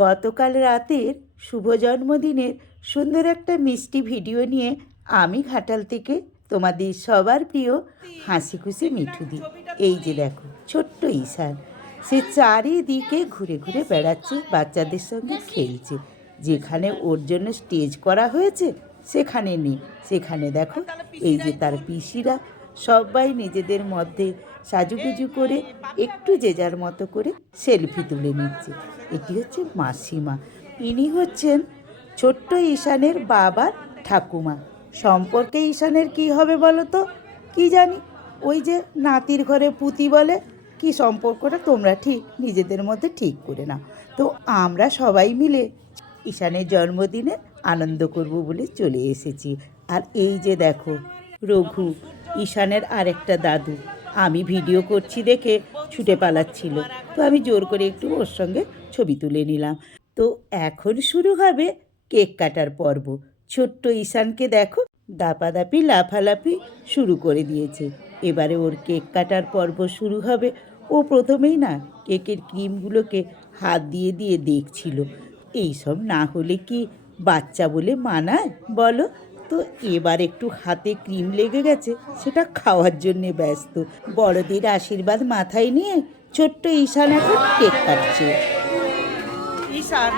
গতকাল রাতের শুভ জন্মদিনের সুন্দর একটা মিষ্টি ভিডিও নিয়ে আমি ঘাটাল থেকে তোমাদের সবার প্রিয় হাসি খুশি মিঠুদি। এই যে দেখো ছোট্ট ঈশান, সে চারিদিকে ঘুরে ঘুরে বেড়াচ্ছে, বাচ্চাদের সঙ্গে খেলছে। যেখানে ওর জন্য স্টেজ করা হয়েছে সেখানে নেই, সেখানে দেখো এই যে তার পিসিরা সবাই নিজেদের মধ্যে সাজুগুজু করে একটু যে যার মতো করে সেলফি তুলে নিচ্ছে। এটি হচ্ছে মাসিমা, ইনি হচ্ছেন ছোট্ট ঈশানের বাবার ঠাকুমা। সম্পর্কে ঈশানের কি হবে বলো তো? কি জানি, ওই যে নাতির ঘরে পুতি বলে, কি সম্পর্কটা তোমরা ঠিক নিজেদের মধ্যে ঠিক করে নাও। তো আমরা সবাই মিলে ঈশানের জন্মদিনে আনন্দ করব বলে চলে এসেছি। আর এই যে দেখো রঘু, ঈশানের আরেকটা দাদু, আমি ভিডিও করছি দেখে ছুটে পালাচ্ছিল, তো আমি জোর করে একটু ওর সঙ্গে ছবি তুলে নিলাম। তো এখন শুরু হবে কেক কাটার পর্ব। ছোট্ট ঈশানকে দেখো দাপাদাপি লাফালাফি শুরু করে দিয়েছে। এবারে ওর কেক কাটার পর্ব শুরু হবে। ও প্রথমেই না কেকের ক্রিমগুলোকে হাত দিয়ে দিয়ে দেখছিল। এইসব না হলে কি বাচ্চা বলে মানায় বলো? তো এবার একটু হাতে ক্রিম লেগে গেছে, সেটা খাওয়ার জন্যে ব্যস্ত। বড়দের আশীর্বাদ মাথায় নিয়ে ছোট্ট ঈশান এখন কেক কাটছে। ঈশান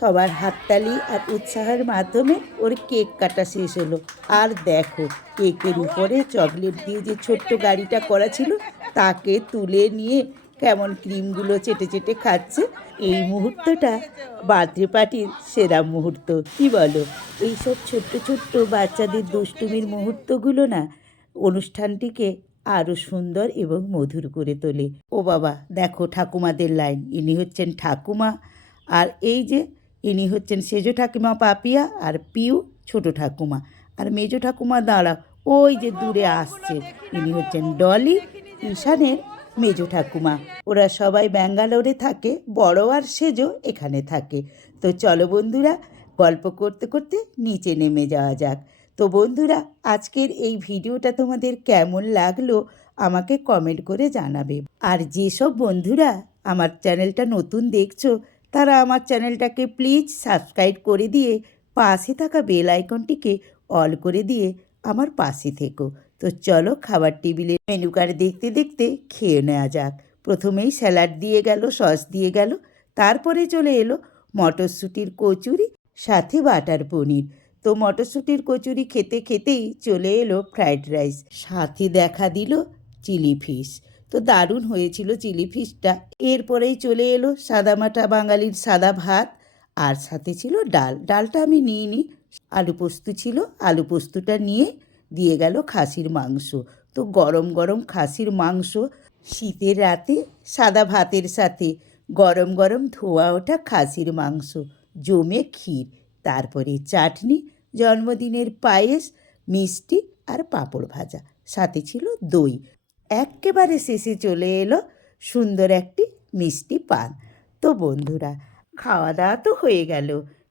সবার হাততালি আর উৎসাহের মাধ্যমে ওর কেক কাটা শেষ হলো। আর দেখো কেকের উপরে চকলেট দিয়ে যে ছোট্ট গাড়িটা করা ছিল তাকে তুলে নিয়ে কেমন ক্রিমগুলো চেটে চেটে খাচ্ছে। এই মুহূর্তটা বার্থডে পার্টির সেরা মুহূর্ত, কি বলো? এইসব ছোট্ট ছোট্ট বাচ্চাদের দুষ্টুমির মুহূর্তগুলো না অনুষ্ঠানটিকে আরও সুন্দর এবং মধুর করে তোলে। ও বাবা, দেখো ঠাকুমাদের লাইন। ইনি হচ্ছেন ঠাকুমা, আর এই যে ইনি হচ্ছেন সেজো ঠাকুমা পাপিয়া, আর পিউ ছোট ঠাকুমা, আর মেজো ঠাকুমা দাঁড়া ওই যে দূরে আসছে, ইনি হচ্ছেন ডলি, ঈশানের মেজো ঠাকুমা। ওরা সবাই ব্যাঙ্গালোরে থাকে, বড় আর সেজো এখানে থাকে। তো চলো বন্ধুরা, গল্প করতে করতে নিচে নেমে যাওয়া যাক। তো বন্ধুরা, আজকের এই ভিডিওটা তোমাদের কেমন লাগলো আমাকে কমেন্ট করে জানাবে। আর যেসব বন্ধুরা আমার চ্যানেলটা নতুন দেখছো তারা আমার চ্যানেলটাকে প্লিজ সাবস্ক্রাইব করে দিয়ে পাশে থাকা বেল আইকনটিকে অল করে দিয়ে আমার পাশে থেকো। তো চলো খাবার টেবিলের মেনু কার্ড দেখতে দেখতে খেয়ে নেওয়া যাক। প্রথমেই স্যালাড দিয়ে গেল, সস দিয়ে গেল, তারপরে চলে এলো মটরশুঁটির কচুরি সাথে বাটার পনির। তো মটরশুঁটির কচুরি খেতে খেতেই চলে এলো ফ্রাইড রাইস, সাথে দেখা দিল চিলি ফিশ। তো দারুণ হয়েছিল চিলি ফিশটা। এরপরেই চলে এলো সাদামাটা বাঙালির সাদা ভাত, আর সাথে ছিল ডাল। ডালটা আমি নিইনি, আলু পোস্ত ছিল, আলু পোস্তটা নিয়ে দিয়ে গেল খাসির মাংস। তো গরম গরম খাসির মাংস শীতের রাতে সাদা ভাতের সাথে গরম গরম ধোয়া ওঠা খাসির মাংস, জমে ক্ষীর, তারপরে চাটনি, জন্মদিনের পায়েস, মিষ্টি আর পাঁপড় ভাজা, সাথে ছিল দই। একেবারে শেষে চলে এলো সুন্দর একটি মিষ্টি পান। তো বন্ধুরা, খাওয়া দাওয়া তো হয়ে গেল,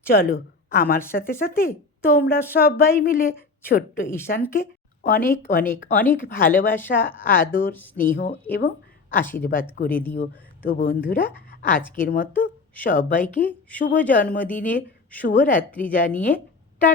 চলো আমার সাথে সাথে তোমরা সবাই মিলে ছোট্ট ঈশানকে অনেক অনেক অনেক ভালোবাসা, আদর, স্নেহ এবং আশীর্বাদ করে দিও। তো বন্ধুরা, আজকের মতো সবাইকে শুভ জন্মদিনের শুভরাত্রি জানিয়ে টাটা।